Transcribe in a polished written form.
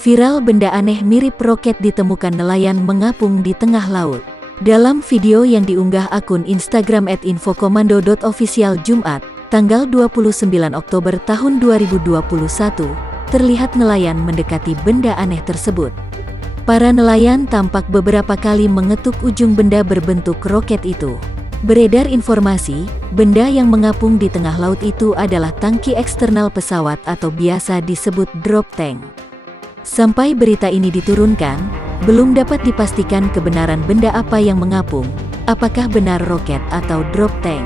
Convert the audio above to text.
Viral benda aneh mirip roket ditemukan nelayan mengapung di tengah laut. Dalam video yang diunggah akun Instagram @infokomando.official Jumat, tanggal 29 Oktober tahun 2021, terlihat nelayan mendekati benda aneh tersebut. Para nelayan tampak beberapa kali mengetuk ujung benda berbentuk roket itu. Beredar informasi, benda yang mengapung di tengah laut itu adalah tangki eksternal pesawat atau biasa disebut drop tank. Sampai berita ini diturunkan, belum dapat dipastikan kebenaran benda apa yang mengapung, apakah benar roket atau drop tank.